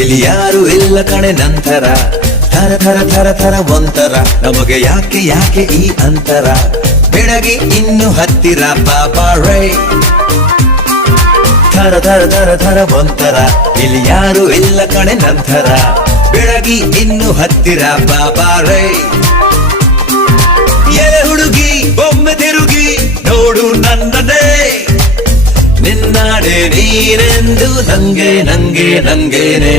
ಇಲ್ಲಿ ಯಾರು ಇಲ್ಲ ಕಣೆ ನಂತರ ಥರ ಥರ ಥರ ಥರ ಒಂಥರ ನಮಗೆ ಯಾಕೆ ಯಾಕೆ ಈ ಅಂತರ ಬೆಳಗಿ ಇನ್ನು ಹತ್ತಿರ ಪಾಪಾ ರೈ ಥರ ಥರ ಥರ ಥರ ಒಂಥರ ಇಲ್ಲಿ ಯಾರು ಇಲ್ಲ ಕಣೆ ನಂತರ ಬೆಳಗಿ ಇನ್ನು ಹತ್ತಿರ ಪಾಪಾ ರೈ ಎಲೆ ಹುಡುಗಿ ಒಮ್ಮೆ ತಿರುಗಿ ನೋಡು ನನ್ನದೇ ನಿನ್ನಾಡೆ ನೀನೆಂದು ನಂಗೆ ನಂಗೆ ನಂಗೇನೆ